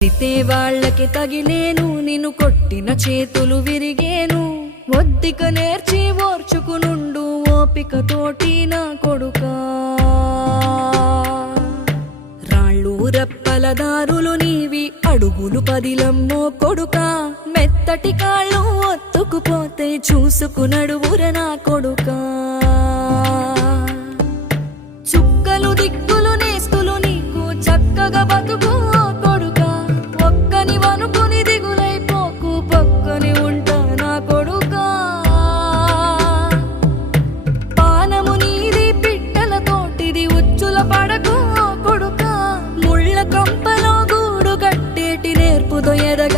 తితే వాళ్ళకి తగిలేను, నిన్ను కొట్టిన చేతులు విరిగేను. ఒద్దిక నేర్చి ఓర్చుకునుండు ఓపిక తోటి నా కొడుకా. రాళ్ళు రెప్పల దారులు నీవి, అడుగులు పదిలమ్మో కొడుకా. మెత్తటి కాళ్ళు ఒత్తుకుపోతే చూసుకునడువుర నా కొడుకా. చుక్కలు దిక్కులు నేస్తులు నీకు చక్కగా బతుకు కొడుకా. ఒక్కని వనుకుని దిగులైపోకు, పక్కని ఉంటా నా కొడుకా. పానము నీది పిట్టల తోటిది, ఉచ్చుల పడకు కొడుకా. ముళ్ళ కంపలో గూడు కట్టేటి నేర్పుతో ఎదగ